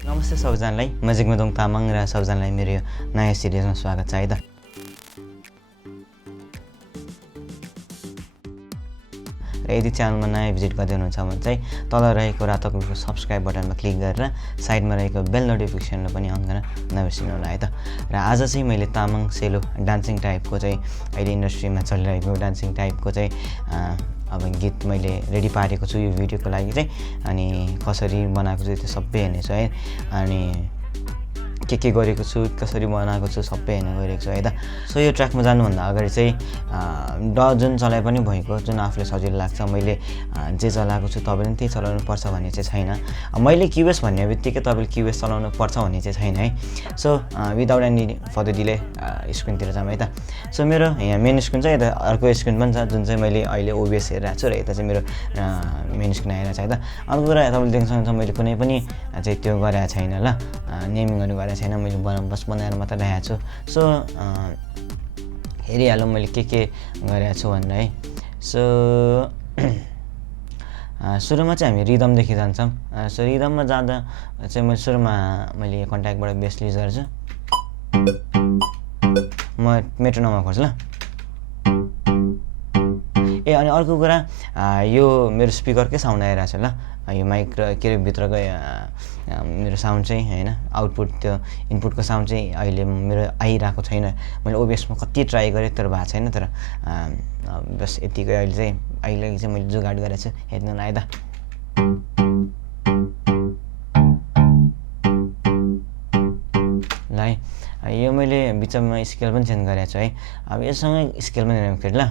नमस्ते सबैजनालाई, म जिग्मेदोङ तामाङ र सबैजनालाई मेरो यो नयाँ सिरिजमा स्वागत छ है त। र यदि च्यानलमा नयाँ भिजिट गर्दै हुनुहुन्छ भने चाहिँ तल रहेको रातो कलरको सब्सक्राइब बटनमा क्लिक गरेर साइडमा रहेको बेल नोटिफिकेसनलाई पनि अन गर्न नबिर्सिनु होला है त। र आज चाहिँ मैले तामाङ सेलो डान्सिङ टाइपको चाहिँ अहिले इन्डस्ट्रीमा चलिरहेको डान्सिङ टाइपको चाहिँ अब गीत मैले रेडी पारेको छु यो भिडियोको लागि चाहिँ। अनि कसरी बनाएको छु त्यो सबै हेर्नेछु है। अनि के गरेको छु, कसरी बनाएको छु सबै हेर्न गइरहेको छु है त। सो यो ट्र्याकमा जानुभन्दा अगाडि चाहिँ जुन चलाए पनि भएको, जुन आफूलाई सजिलो लाग्छ, मैले जे चलाएको छु तपाईँले पनि त्यही चलाउनु पर्छ भन्ने चाहिँ छैन। मैले क्युएस भन्ने बित्तिकै तपाईँले क्युएस चलाउनु पर्छ भन्ने चाहिँ छैन है। So without any further delay स्क्रिनतिर जाऊँ है त। सो मेरो यहाँ मेन स्क्रिन छ, यता अर्को स्क्रिन पनि छ जुन चाहिँ मैले अहिले ओबिएस हेरिरहेको छु, र यता चाहिँ मेरो मेन स्क्रिन आइरहेको छ है त। अर्को कुरा तपाईँले देख्न सक्नुहुन्छ मैले कुनै पनि चाहिँ त्यो गरेको छैन ल, नेमिङहरू गरेको छैन, मैले बस बनाएर मात्र राखेको छु। सो हेरिहालौँ मैले के गरेको छु भनेर है। सो सुरुमा चाहिँ हामी रिदमदेखि जान्छौँ। सो रिदममा जाँदा चाहिँ मैले सुरुमा मैले कन्ट्याक्टबाट बेस युज गर्छु। म मेट्रोनोममा खोज्छु ल। अनि अर्को कुरा यो मेरो स्पिकरकै साउन्ड आइरहेको छ ल, यो माइक र के अरे भित्रको मेरो साउन्ड चाहिँ होइन, आउटपुट त्यो इनपुटको साउन्ड चाहिँ अहिले मेरो आइरहेको छैन। मैले ओबिएसमा कति ट्राई गरेँ तर भएको छैन। तर बस यतिकै अहिले चाहिँ मैले जुगाड गरेको छु, हेर्नु न है त। ल है, यो मैले बिचमा स्केल पनि चेन्ज गरेको छु है। अब योसँग स्केल पनि हेर्नु फेरि ल।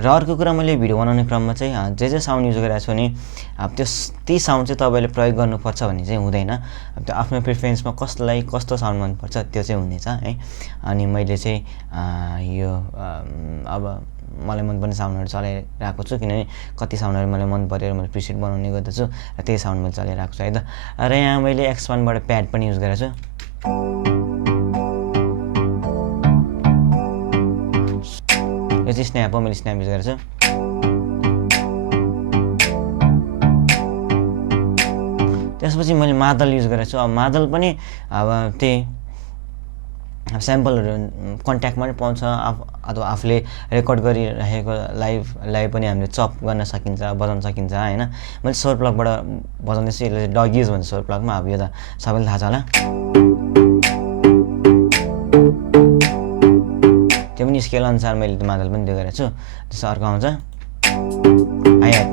र अर्को कुरा मैले भिडियो बनाउने क्रममा चाहिँ जे साउन्ड युज गरिरहेको छु नि, अब त्यही साउन्ड चाहिँ तपाईँले प्रयोग गर्नुपर्छ भन्ने चाहिँ हुँदैन। अब त्यो आफ्नो प्रिफरेन्समा कसलाई कस्तो साउन्ड मनपर्छ त्यो चाहिँ हुनेछ है। अनि मैले चाहिँ यो अब मलाई मनपर्ने साउन्डहरू चलाइरहेको छु, किनभने कति साउन्डहरू मलाई मन परेर मैले प्रिसेट बनाउने गर्दछु र त्यही साउन्ड मैले चलाइरहेको छु है त। र यहाँ मैले X1बाट प्याड पनि युज गरेको छु। यो चाहिँ स्न्याप हो, मैले स्न्याप युज गरेको छु। त्यसपछि मैले मादल युज गरेको छु। अब मादल पनि अब त्यही स्याम्पलहरू कन्ट्याक्टमा पनि पाउँछ, अथवा आफूले रेकर्ड गरिरहेको लाइभ पनि हामीले चप गर्न सकिन्छ, बजाउन सकिन्छ होइन। मैले सोर प्लगबाट बजाउँदैछु, यसले डगिज भन्छ सोर प्लगमा। अब यो त सबैलाई थाहा छ होला। त्यो पनि स्केल अनुसार मैले त्यो मादल पनि त्यो गरेको छु। त्यसो अर्को आउँछ हाइह्याट।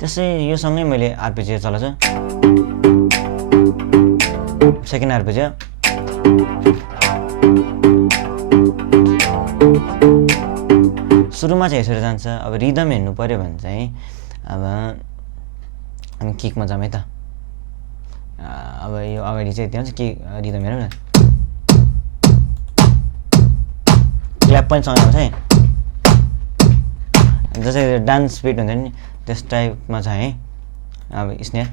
त्यसै योसँगै मैले आरपिजी चलाउँछु, सेकेन्ड आरपिजी। सुरुमा चाहिँ यसरी जान्छ। अब रिदम हेर्नु पऱ्यो भने चाहिँ अब हामी किकमा जाऊँ है त। अब यो अगाडि चाहिँ त्यहाँ चाहिँ के रिदम हेरौँ न, क्ल्याप पनि सँगै आउँछ है। जस्तै डान्स बिट हुन्छ नि त्यस टाइपमा छ है। अब स्नेयर,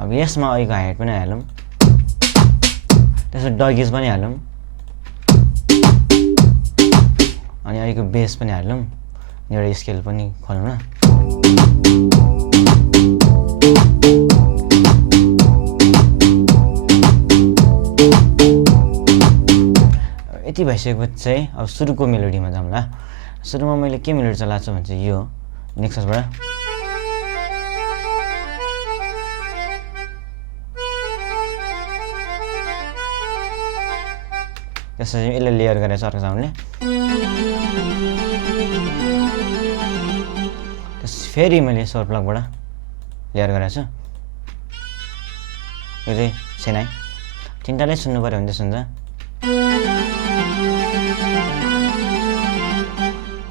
अब यसमा अहिलेको हाइट पनि हालौँ, त्यसमा डगिज पनि हालौँ, अनि अहिलेको बेस पनि हालौँ, एउटा स्केल पनि खोलौँ न। यति भइसकेपछि चाहिँ अब सुरुको मेलोडीमा जाऊँ ल। सुरुमा मैले के मेलोडी चलाएको छु भने चाहिँ यो नेक्ससबाट। त्यसपछि यसले लेयर गरेको छ अर्को साउन्डले। फेरि मैले सोर प्लगबाट लेयर गरेको छु। यो चाहिँ सेनाई, तिनवटाले सुन्नु पऱ्यो भने चाहिँ सुन्छ।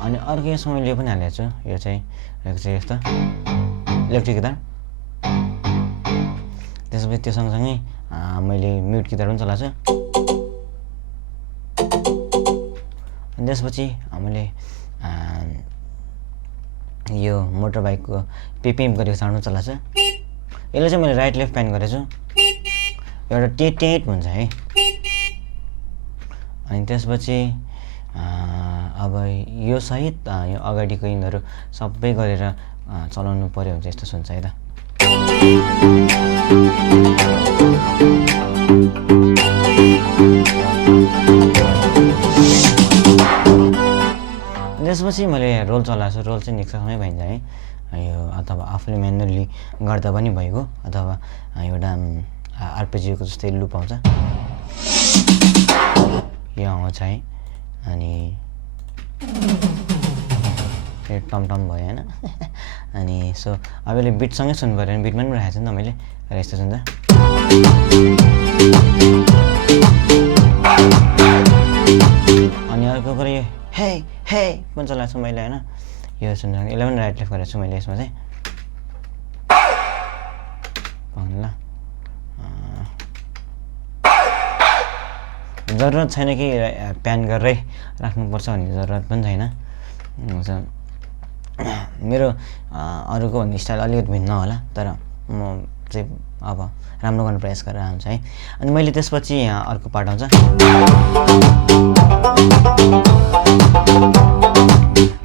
अनि अर्को यसमा मैले यो पनि हालेको छु, यो चाहिँ रहेको छ यस्तो इलेक्ट्रिक गिटार। त्यसपछि त्यो सँगसँगै मैले म्युट गिटार पनि चलाएको छु। अनि त्यसपछि मैले यो मोटर बाइकको पिपिम गरेको साउन्ड चलाएको छु। यसले चाहिँ मैले राइट लेफ्ट प्यान गरेको छु। एउटा टेट हुन्छ है। अनि त्यसपछि अब यो सहित यो अगाडिको यिनीहरू सबै गरेर चलाउनु पर्यो भने चाहिँ यस्तो सुन्छ है त। त्यसपछि मैले रोल चलाएको छु। रोल चाहिँ निक्समै भइन्छ है यो, अथवा आफूले म्यानुअली गर्दा पनि भइगयो, अथवा एउटा आरपिजीको जस्तै लुप आउँछ यो आउँछ है। अनि टमटम भयो होइन। अनि सो अब यसले बिटसँगै सुन्नु पऱ्यो भने बिटमा पनि राखेको छु नि त मैले, र यस्तो सुन्छ। अनि अर्को कुरा यो हे हे पनि चलाएको छु मैले होइन, यो सुन्छ। यसलाई पनि राइट लेफ्ट गरेको छु मैले यसमा चाहिँ ल। जरुरत छैन कि प्यान गरेरै राख्नुपर्छ भन्ने जरुरत पनि छैन। मेरो अरूको भन्ने स्टाइल अलिकति भिन्न होला, तर म चाहिँ अब राम्रो गर्ने प्रयास गरेर आउँछ है। अनि मैले त्यसपछि यहाँ अर्को पार्ट आउँछ,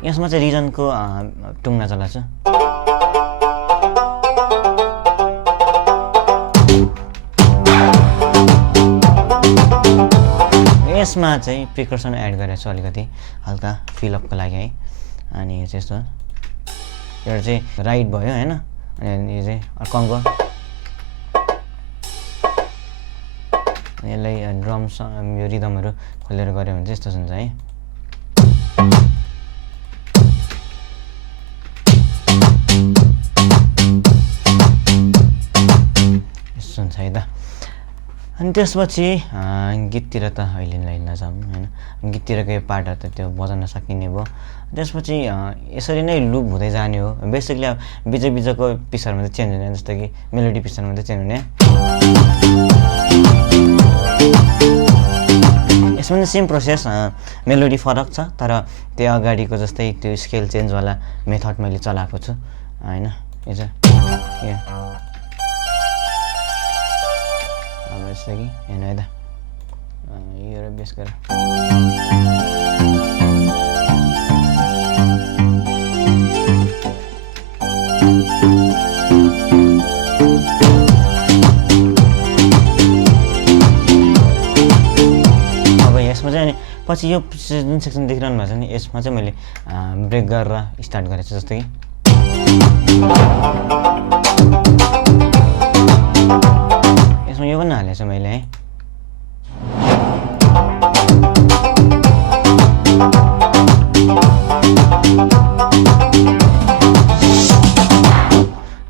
यसमा चाहिँ रिजनको टुङ्ना चलाएको छु। यसमा चाहिँ प्रिकर्सन एड गरेको छु अलिकति हल्का फिलअपको लागि है। अनि यो चाहिँ यस्तो एउटा चाहिँ राइट भयो होइन, अनि यो चाहिँ अर्को यसलाई ड्रम्स यो रिदमहरू खोलेर गऱ्यो भने चाहिँ यस्तो सुन्छ है। यस्तो सुन्छ है त। अनि त्यसपछि गीततिर त अहिले नजाउँ होइन, गीततिरको यो पार्टहरू त त्यो बजाउन सकिने भयो। त्यसपछि यसरी नै लुप हुँदै जाने हो बेसिकली। अब बिचको पिसहरूमा चाहिँ चेन्ज हुने, जस्तो कि मेलोडी पिसहरूमा चाहिँ चेन्ज हुने। यसमा चाहिँ सेम प्रोसेस, मेलोडी फरक छ तर त्यो अगाडिको जस्तै त्यो स्केल चेन्जवाला मेथड मैले चलाएको छु होइन। यो चाहिँ अब जस्तो कि हेर्नु है त, यो एउटा बेस गरेर चाहिँ। अनि पछि यो जुन सेक्सन देखिरहनु भएको छ नि, यसमा चाहिँ मैले ब्रेक गरेर स्टार्ट गरेको छु। जस्तो कि यसमा यो पनि हालेको छु मैले है।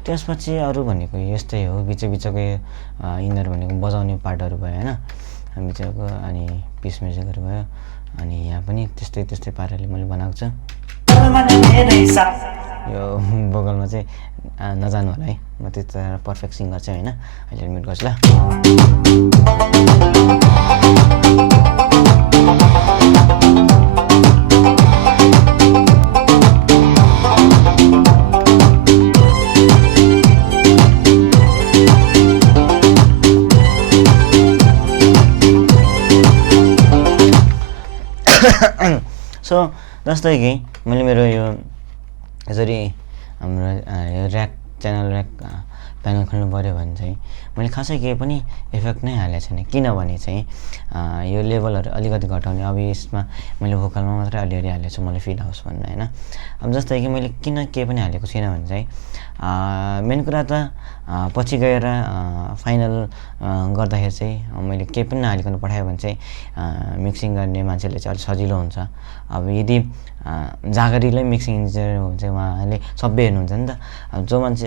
त्यसपछि अरू भनेको यस्तै हो, बिचको यिनीहरू भनेको बजाउने पार्टहरू भयो होइन बिचको, अनि पिस म्युजिकहरू भयो। अनि यहाँ पनि त्यस्तै पाराले मैले बनाएको छु। यो भोकलमा चाहिँ नजानु होला है, म त्यस्तो पर्फेक्ट सिङ्गर चाहिँ होइन। अहिले म्युट गर्छु ल। सो जस्तै कि मैले मेरो यो यसरी हाम्रो यो ऱ्याक च्यानल ऱ्याक प्यानल खोल्नु पऱ्यो भने चाहिँ मैले खासै केही पनि इफेक्ट नै हालेको छैन, किनभने चाहिँ यो लेभलहरू अलिकति घटाउने। अब यसमा मैले भोकलमा मात्रै अलिअलि हालेको छु, मलाई फिल आओस् भनेर होइन। अब जस्तै कि मैले किन केही पनि हालेको छैन भने चाहिँ मेन कुरा त पछि गएर फाइनल गर्दाखेरि चाहिँ मैले केही पनि नहालिकन पठायो भने चाहिँ मिक्सिङ गर्ने मान्छेले चाहिँ अलिक सजिलो हुन्छ। अब यदि जागरीलाई मिक्सिङ इन्जिनियर हो भने चाहिँ उहाँले सबै हेर्नुहुन्छ नि त। अब जो मान्छे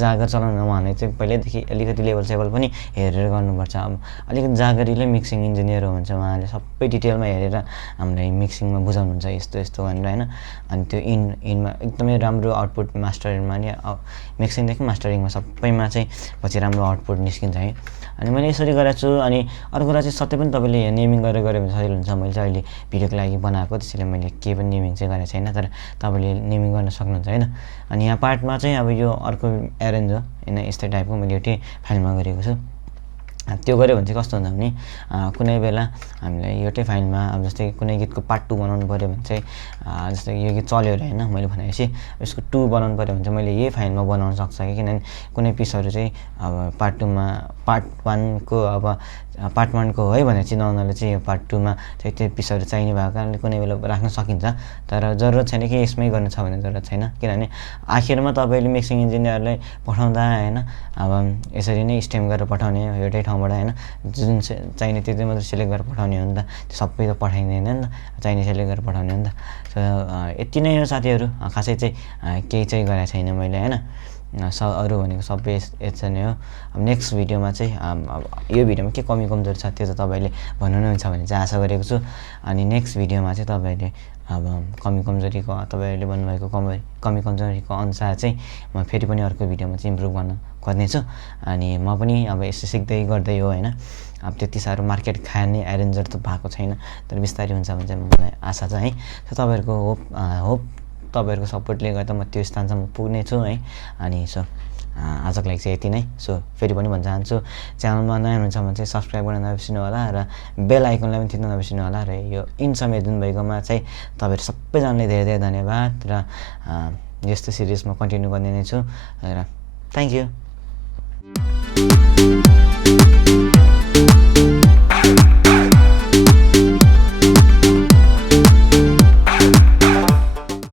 जागर चलाउनु उहाँले चाहिँ पहिल्यैदेखि अलिकति लेभल सेभल पनि हेरेर गर्नुपर्छ। अब अलिकति जागरीलाई मिक्सिङ इन्जिनियर हो भने चाहिँ उहाँले सबै डिटेलमा हेरेर हामीलाई मिक्सिङमा बुझाउनुहुन्छ यस्तो यस्तो भनेर होइन। अनि त्यो इनमा एकदमै राम्रो आउटपुट मास्टरिङमा नि मिक्सिङदेखि मास्टरिङमा सबैमा चाहिँ पछि राम्रो आउटपुट निस्किन्छ है। अनि मैले यसरी गरेको छु। अनि अर्को कुरा चाहिँ सधैँ पनि तपाईँले नेमिङ गरेर गऱ्यो भने सजिलो हुन्छ। मैले चाहिँ अहिले भिडियोको लागि बनाएको, त्यसैले मैले केही पनि नेमिङ चाहिँ गरेको छैन, तर तपाईँले नेमिङ गर्न सक्नुहुन्छ होइन। अनि यहाँ पार्टमा चाहिँ अब यो अर्को एरेन्ज हो होइन, यस्तै टाइपको मैले एउटै फाइलमा गरेको छु। त्यो गऱ्यो भने चाहिँ कस्तो हुन्छ भने कुनै बेला हामीलाई एउटै फाइलमा अब जस्तै कुनै गीतको पार्ट 2 बनाउनु पऱ्यो भने चाहिँ जस्तै यो गीत चल्यो अरे होइन मैले भनेपछि यसको 2 बनाउनु पऱ्यो भने चाहिँ मैले यही फाइलमा बनाउन सक्छ कि किनभने कुनै पिसहरू चाहिँ अब पार्ट 2मा पार्ट 1को अब पार्ट 1को है भनेर चिनाउनले चाहिँ यो पार्ट 2मा चाहिँ त्यो पिसहरू चाहिने भएको कारणले कुनै बेला राख्न सकिन्छ तर जरुरत छैन कि यसमै गर्नु छ भने जरुरत छैन किनभने आखिरमा तपाईँले मिक्सिङ इन्जिनियरलाई पठाउँदा होइन अब यसरी नै स्टेम गरेर पठाउने हो एउटै ठाउँबाट होइन जुन चाहिने त्यो चाहिँ मात्रै सेलेक्ट गरेर पठाउने हो नि त त्यो सबै त पठाइँदैन नि त चाहिने सेलेक्ट गरेर पठाउने हो नि त सो यति नै हो साथीहरू खासै चाहिँ केही चाहिँ गरेको छैन मैले होइन अरू भनेको सबै यति नै हो अब नेक्स्ट भिडियोमा चाहिँ अब यो भिडियोमा के कमी कमजोरी छ त्यो त तपाईँले भन्नुहुन्छ भने चाहिँ आशा गरेको छु अनि नेक्स्ट भिडियोमा चाहिँ तपाईँले अब कमी कमजोरीको तपाईँहरूले भन्नुभएको कमी कमजोरीको अनुसार चाहिँ म फेरि पनि अर्को भिडियोमा चाहिँ इम्प्रुभ गर्नेछु अनि म पनि अब यसो सिक्दै गर्दै हो होइन अब त्यति साह्रो मार्केट खाने एरेन्जर त भएको छैन तर बिस्तारै हुन्छ भने चाहिँ मलाई आशा छ है सो तपाईँहरूको होप तपाईँहरूको सपोर्टले गर्दा म त्यो स्थानसम्म पुग्ने छु है अनि सो आजको लागि चाहिँ यति नै सो फेरि पनि भन्न चाहन्छु च्यानलमा नयाँ हुनुहुन्छ भने चाहिँ सब्सक्राइब गर्न नबिर्सिनु होला र बेल आइकनलाई पनि थिच्न नबिर्सिनु होला र यो इन समय दिनुभएकोमा चाहिँ तपाईँहरू सबैजनाले धेरै धेरै धन्यवाद र यस्तो सिरिजमा कन्टिन्यू गर्ने नै छु र थ्याङ्क यू